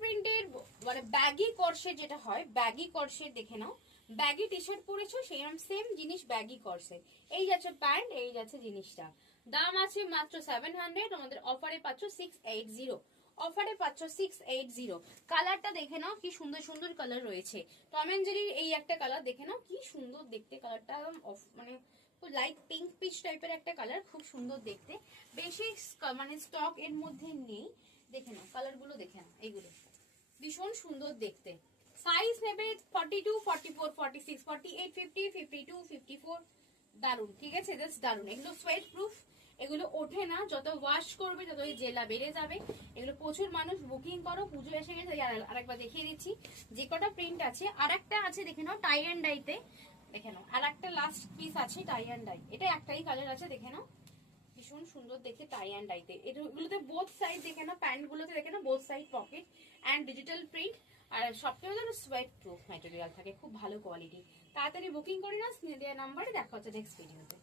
প্রিন্টের মানে baggy corset যেটা হয়, ব্যাগি কর্সেট দেখে নাও, ব্যাগি টি শার্ট পরেছো সেম জিনিস ব্যাগি কর্সেট। এই যাচ্ছে প্যান্ট, এই যাচ্ছে জিনিসটা। দাম আছে মাত্র 700, আমাদের অফারে পাচ্ছ 680। অফারে পাচ্ছ 680। কালারটা দেখে নাও কি সুন্দর সুন্দর কালার রয়েছে। টম এন্ড জেরির এই একটা কালার দেখে নাও কি সুন্দর দেখতে, কালারটা একদম মানে লাইট পিঙ্ক পিচ টাইপের একটা কালার, খুব সুন্দর দেখতে। বেশি মানে স্টক এর মধ্যে নেই, দেখে নাও কালার গুলো, দেখে নাও এইগুলো ভীষণ সুন্দর দেখতে। সাইজ নেবে 42, 44, 46, 48, 50, 52, 54। দারুন, ঠিক আছে, জাস্ট দারুন। এগুলো সোয়েট প্রুফ, এগুলো ওঠে না, যত ওয়াশ করবে তত জেলা বেড়ে যাবে। এগুলো প্রচুর মানুষ বুকিং করো, পুজো এসে গেছে। আরেকবার দেখিয়ে দিচ্ছি যে কটা প্রিন্ট আছে। আর একটা আছে দেখে নাও টাই অ্যান্ড ডাইতে, দেখে নাও আর একটা লাস্ট পিস আছে টাই অ্যান্ড ডাই। এটা একটাই কালার আছে, দেখে নাও ভীষণ সুন্দর দেখতে টাই অ্যান্ড ডাইতে। এগুলোতে বোথ সাইড দেখে নাও, প্যান্ট গুলোতে দেখে নাও both side pocket and digital print. আর সবথেকে যেন সোয়েট প্রুফ ম্যাটেরিয়াল থাকে, খুব ভালো কোয়ালিটি। তাড়াতাড়ি বুকিং করে নাও, স্ক্রিনে দেওয়া নাম্বারে। দেখা হচ্ছে নেক্সট ভিডিওতে।